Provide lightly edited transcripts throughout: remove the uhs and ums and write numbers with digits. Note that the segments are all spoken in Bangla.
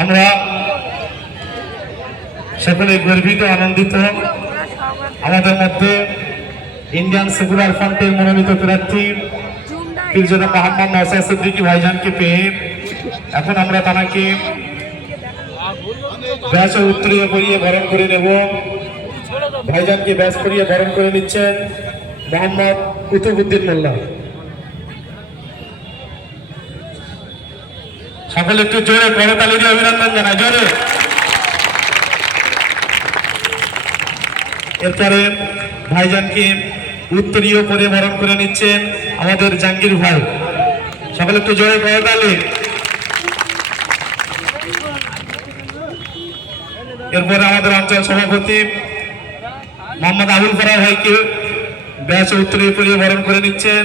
আমরা সকলে গর্বিত আনন্দিত আমাদের মধ্যে ইন্ডিয়ান সেকুলার ফ্রন্টের মনোনীত প্রার্থী পীরজাদা মোহাম্মদ নওশাদ সিদ্দিকী ভাইজানকে পেয়ে এখন আমরা তাকে ব্যাস উত্তরীয় করিয়ে বরণ করে নেব। ভাইজানকে ব্যাস করিয়ে বরণ করে নিচ্ছেন মোহাম্মদ কুতুবউদ্দিন মোল্লা। সকলে একটু জোরে করতালি দিয়ে অভিনন্দন জানাই, জোরে। এরপরে ভাইজানকে উত্তরীয় করে বরণ করে নিচ্ছেন আমাদের জাহাঙ্গীর ভাই। সকলে একটু জোরে করতালি। এরপরে আমাদের অঞ্চল সভাপতি মোহাম্মদ আবুল ফরাহ ভাইকে ব্যাস উত্তরীয় করে বরণ করে নিচ্ছেন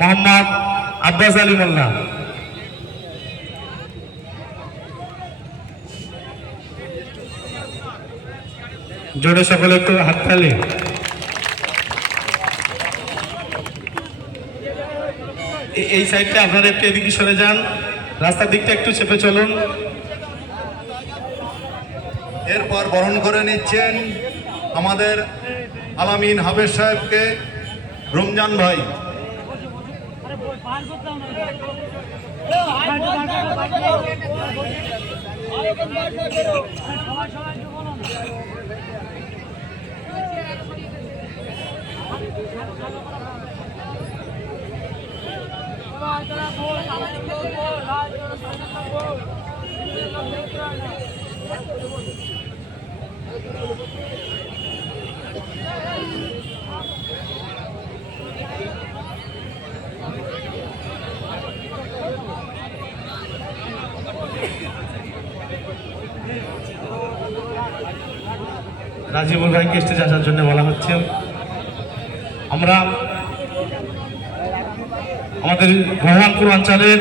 মোহাম্মদ আব্বাস আলী মোল্লা। জোরে সকলে একটু হাততালি। এই সাইডটা আপনারা একটু এদিকে সরে যান, রাস্তার দিকটা একটু চেপে চলুন। এরপর বরণ করে নিচ্ছেন আমাদের আলামিন হাফেজ সাহেবকে রমজান ভাই। রাজিবুল ভাইকে স্টেজে আসার জন্য বলা হচ্ছে। আমরা আমাদের ভগবানপুর অঞ্চলের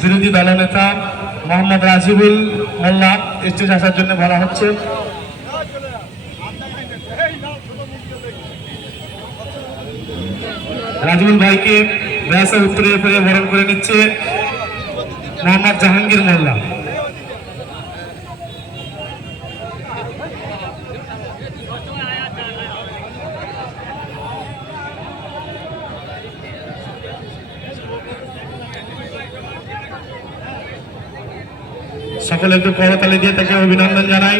বিরোধী দলনেতা মোহাম্মদ রাজিবুল মোল্লা স্টেজে আসার জন্য বলা হচ্ছে। রাজিবুল ভাইকে ব্যাসের উত্তরে বরণ করে নিচ্ছে মোহাম্মদ জাহাঙ্গীর মোল্লা। সকলে একটু করতালি দিয়ে তাকে অভিনন্দন জানাই।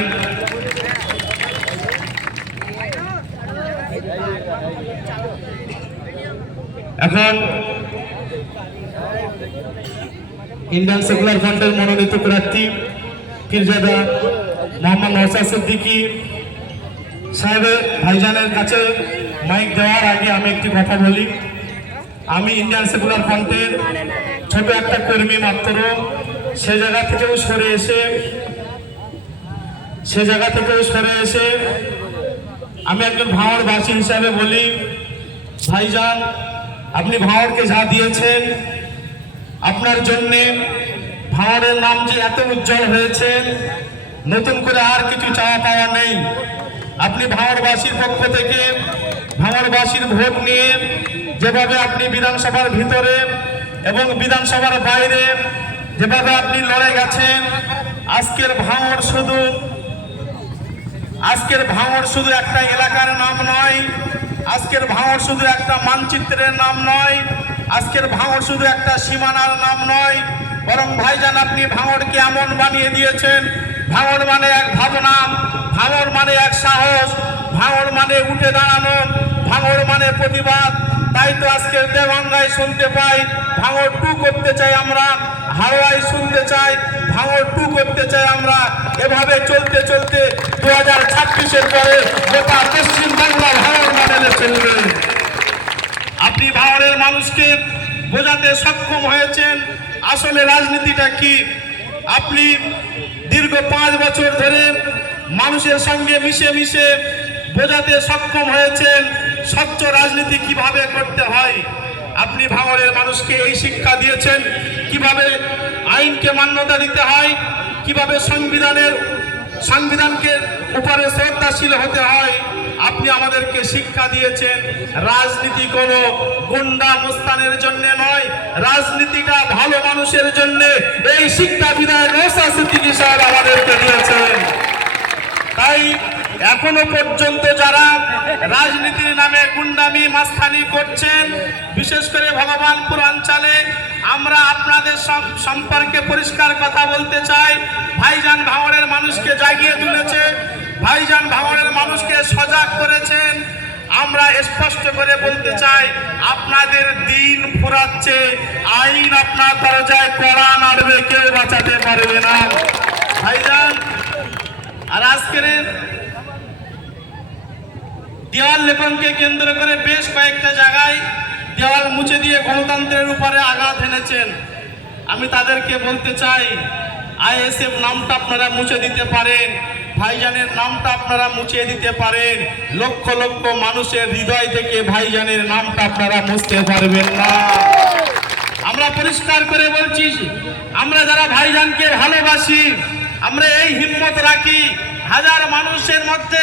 এখন ইন্ডিয়ান সেকুলার ফ্রন্টের মনোনীত প্রার্থী পীরজাদা মোহাম্মদ নওশাদ সিদ্দিকী সাহেবের ভাইজানের কাছে মাইক দেওয়ার আগে আমি একটি কথা বলি। আমি ইন্ডিয়ান সেকুলার ফ্রন্টের ছোট একটা কর্মী মাত্র। সে জায়গা থেকেও সরে এসে আমি একজন ভাঙড়বাসী হিসাবে বলি, ভাইজান আপনি ভাঙড়কে যা দিয়েছেন, আপনার জন্যে ভাঙড়ের নাম যে এত উজ্জ্বল হয়েছে, নতুন করে আর কিছু চাওয়া পাওয়া নেই। আপনি ভাঙড়বাসীর পক্ষ থেকে ভাঙড়বাসীর ভোট নিয়ে যেভাবে আপনি বিধানসভার ভিতরে এবং বিধানসভার বাইরে যেভাবে আপনি লড়ে গেছেন, আজকের ভাঙড় শুধু একটা এলাকার নাম নয়, আজকের ভাঙড় শুধু একটা মানচিত্রের নাম নয়, আজকের ভাঙড় শুধু একটা সীমানার নাম নয়, বরং ভাইজান আপনি ভাঙড়কে এমন বানিয়ে দিয়েছেন, ভাঙড় মানে এক ভাবনা, ভাঙড় মানে এক সাহস, ভাঙড় মানে উঠে দাঁড়ানো, ভাঙড় মানে প্রতিবাদ। তাই তো আজকে দেওয়াঙ্গায় শুনতে পাই ভাঙড় 2 করতে চাই আমরা, হাওড়ায় শুনতে চাই ভাঙড় 2 করতে চাই আমরা। এভাবে চলতে চলতে 2026-এর পরে গোটা পশ্চিম বাংলা ভাঙড় মডেলে চলবে। আপনি ভাঙড়ের মানুষকে বোঝাতে সক্ষম হয়েছেন আসলে রাজনীতিটা কি। আপনি দীর্ঘ 5 বছর ধরে মানুষের সঙ্গে মিশে বোঝাতে সক্ষম হয়েছেন স্বচ্ছ রাজনীতি কিভাবে করতে হয়। আপনি ভাঙড়ের মানুষকে এই শিক্ষা দিয়েছেন কিভাবে আইনকে মান্যতা দিতে হয়, কিভাবে সংবিধানকে উপরে শ্রদ্ধাশীল হতে হয়। আপনি আমাদেরকে শিক্ষা দিয়েছেন রাজনীতি কোনো গুন্ডা মুস্তানের জন্য নয়, রাজনীতিটা ভালো মানুষের জন্য, এই শিক্ষা বিধায়ক নওশাদ সিদ্দিকী সাহেব আমাদেরকে দিয়েছেন। তাই এখনো পর্যন্ত যারা রাজনীতির নামে গুন্ডামি মাস্তানি করছেন, বিশেষ করে ভগবানপুর অঞ্চলে, আমরা আপনাদের সম্পর্কে পরিষ্কার কথা বলতে চাই। ভাইজান ভাঙড়ের মানুষকে জাগিয়ে তুলেছে, ভাইজান ভাঙড়ের মানুষকে সজাগ করেছেন। আমরা স্পষ্ট করে বলতে চাই, আপনাদের দিন ফুরাচ্ছে, আইন আপনার দরজায় কড়া নাড়বে, কেউ বাঁচাতে পারবে না ভাইজান। আর আজকের দেওয়াল লেপনকে কেন্দ্র করে বেশ কয়েকটা জায়গায় দেওয়াল মুছে দিয়ে গণতন্ত্রের উপরে আঘাত এনেছেন। আমি তাদেরকে বলতে চাই, আইএসএফ নামটা আপনারা মুছে দিতে পারেন, ভাইজানের নামটা আপনারা মুছে দিতে পারেন, লক্ষ লক্ষ মানুষের হৃদয় থেকে ভাইজানের নামটা আপনারা মুছতে পারবেন না। আমরা পরিষ্কার করে বলছি, আমরা যারা ভাইজানকে ভালোবাসি, আমরা এই হিম্মত রাখি, হাজার মানুষের মধ্যে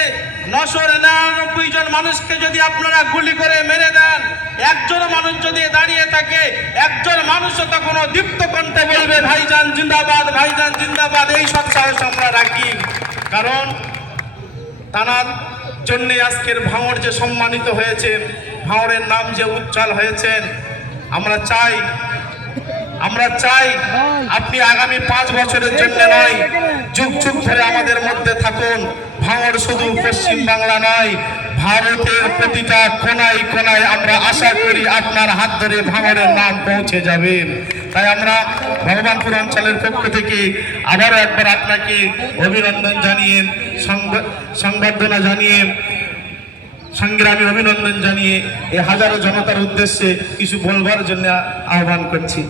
999 জন মানুষকে যদি আপনারা গুলি করে মেরে দেন, একজন মানুষ যদি দাঁড়িয়ে থাকে, একজন মানুষও তখনও দীপ্ত কণ্ঠে বলবে ভাইজান জিন্দাবাদ, ভাইজান জিন্দাবাদ। এই সৎসাহস আমরা রাখি, কারণ তানার জন্য আজকের ভাঙড় যে সম্মানিত হয়েছেন, ভাঙড়ের নাম যে উজ্জ্বল হয়েছেন। আমরা চাই আপনি আগামী 5 বছরের জন্য নয়, যুগ যুগ ধরে আমাদের মধ্যে থাকুন। ভাঙড় শুধু পশ্চিম বাংলা নয়, ভারতের প্রতিটা কোনায় কোনায় আমরা আশা করি আপনার হাত ধরে ভাঙড়ের নাম পৌঁছে যাবে। তাই আমরা ভগবানপুর অঞ্চলের পক্ষ থেকে আবারও একবার আপনাকে অভিনন্দন জানিয়ে, সংবর্ধনা জানিয়ে, সংগ্রামী অভিনন্দন জানিয়ে এই হাজারো জনতার উদ্দেশ্যে কিছু বলবার জন্য আহ্বান করছি।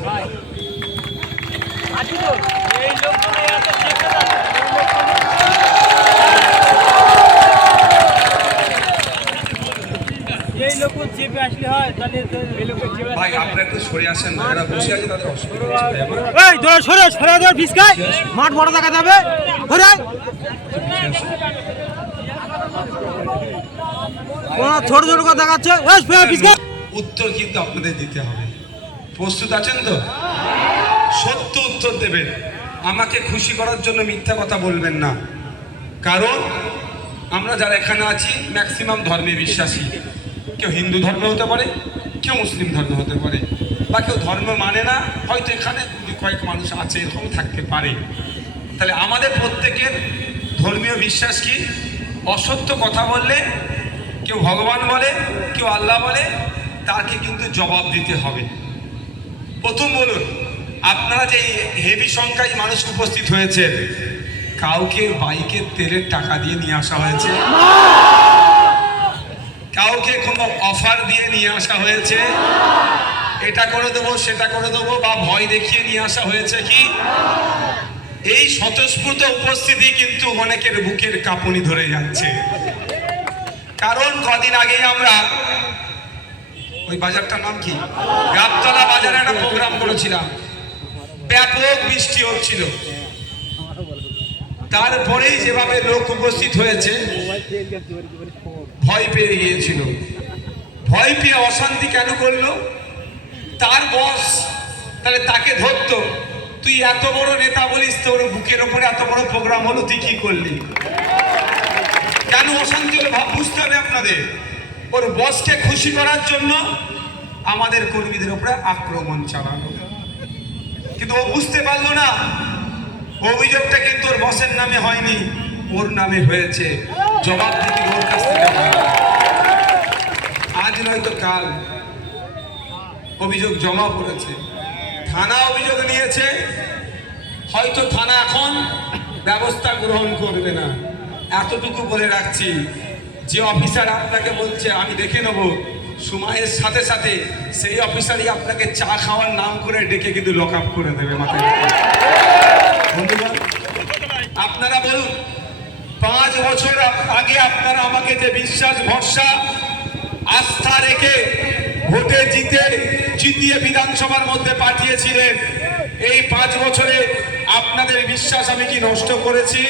ভাই আপনারা একটু সরে আসেন, যারা বসে আছে তাদের অসুবিধা মাঠ বড় দেখা যাবে। ছোট ছোট কথা দেখাচ্ছে। উত্তর কিন্তু আপনাদের দিতে হবে। প্রস্তুত আছেন তো? সত্য উত্তর দেবেন। আমাকে খুশি করার জন্য মিথ্যা কথা বলবেন না। কারণ আমরা যারা এখানে আছি ম্যাক্সিমাম ধর্মে বিশ্বাসী। কেউ হিন্দু ধর্ম হতে পারে, কেউ মুসলিম ধর্ম হতে পারে, বা কেউ ধর্ম মানে না, হয়তো এখানে কয়েক মানুষ আছে, এরকম থাকতে পারে। তাহলে আমাদের প্রত্যেকের ধর্মীয় বিশ্বাস কি? অসত্য কথা বললে, কেউ ভগবান বলে, কেউ আল্লাহ বলে, তাকে কিন্তু জবাব দিতে হবে। প্রথম বলুন, আপনারা যে হেভি সংখ্যায় মানুষ উপস্থিত হয়েছে, কাউকে বাইকের তেলের টাকা দিয়ে নিয়ে আসা হয়েছে? কাউকে কোনো অফার দিয়ে নিয়ে আসা হয়েছে? এটা করে দেবো, সেটা করে দেবো, বা ভয় দেখিয়ে নিয়ে আসা হয়েছে কি? এই স্বতঃস্ফূর্ত উপস্থিতি কিন্তু অনেকের বুকের কাঁপুনি ধরে যাচ্ছে। কারণ কদিন আগেই আমরা ওই বাজারটার নাম কি, গাবতলা বাজারে একটা প্রোগ্রাম করেছিলাম। ব্যাপক বৃষ্টি হচ্ছিল, তারপরেই যেভাবে লোক উপস্থিত হয়েছে, ভয় পেয়ে গিয়েছিল। ভয় পেয়ে অশান্তি কেন করলো? তার বস তাহলে তাকে ধরতো, তুই এত বড় নেতা বলিস, তোর বুকের ওপরে এত বড় প্রোগ্রাম হলো, তুই কি করলি? কেন অশান্তি হলো বুঝতে হবে আপনাদের। ওর বসকে খুশি করার জন্য আমাদের কর্মীদের উপরে আক্রমণ চালানো, কিন্তু ও বুঝতে পারলো না অভিযোগটা কিন্তু ওর বসের নামে হয়নি, ওর নামে হয়েছে। জবাব দিতে ওর কাছ থেকে আজ নয়তো কাল অভিযোগ জমা পড়েছে, থানা অভিযোগ নিয়েছে। হয়তো থানা এখন ব্যবস্থা গ্রহণ করবে না। এতটুকু বলে রাখছি, যে অফিসার আপনাকে বলছে আমি দেখে নেব, সময়ের সাথে সাথে সেই অফিসারই আপনাকে চা খাওয়ার নাম করে ডেকে কিন্তু লক আপ করে দেবে মাথায়। বন্ধুগণ, আপনারা বলুন, 5 বছর আগে আপনারা আমাকে যে বিশ্বাস ভরসা আস্থা রেখে ভোটে জিতে জিতিয়ে বিধানসভার মধ্যে পাঠিয়েছিলেন, এই 5 বছরে আপনাদের বিশ্বাস আমি কি নষ্ট করেছি?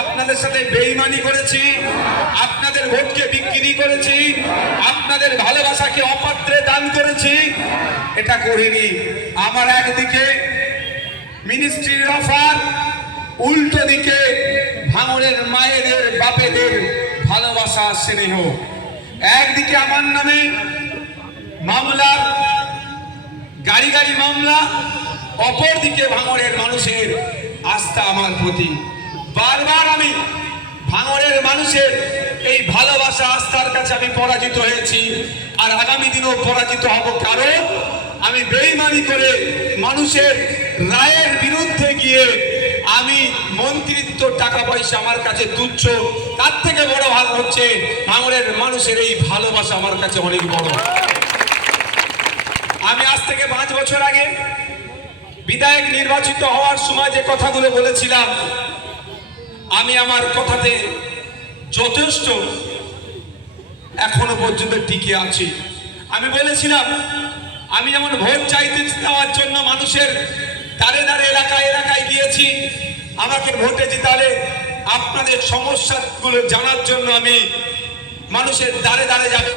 আপনাদের সাথে বেইমানি করেছি? আপনাদের ভোটকে বিক্রি করেছি? আপনাদের ভালোবাসাকে অপাত্রে দান করেছি? এটা করিনি। আমার একদিকে মিনিস্ট্রির অফার, উল্টো দিকে ভাঙড়ের মায়েদের বাপেদের ভালোবাসা স্নেহ। একদিকে আমার নামে মামলা, গাড়ি গাড়ি মামলা, অপরদিকে ভাঙড়ের মানুষের আস্থা আমার প্রতি। বারবার আমি ভাঙড়ের মানুষের এই ভালোবাসা আস্থার কাছে আমি পরাজিত হয়েছি, আর আগামী দিনেও পরাজিত হব। কারণ আমি বেইমানি করে মানুষের রায়ের বিরুদ্ধে গিয়ে আমি মন্ত্রিত্ব, টাকা পয়সা আমার কাছে তুচ্ছ, তার থেকে বড় ভালো হচ্ছে ভাঙড়ের মানুষের এই ভালোবাসা আমার কাছে অনেক বড়। আমি আজ থেকে 5 বছর আগে বিধায়ক নির্বাচিত হওয়ার সময় যে কথাগুলো বলেছিলাম, আমি আমার কথাতে যথেষ্ট এখনো পর্যন্ত টিকে আছি। আমি বলেছিলাম আমি যেমন ভোট চাইতে দেওয়ার জন্য মানুষের দাঁড়ে দাঁড়ে এলাকায় এলাকায় গিয়েছি, আমাকে ভোটে জিতালে আপনাদের সমস্যাগুলো জানার জন্য আমি মানুষের দাঁড়ে দাঁড়ে যাবে।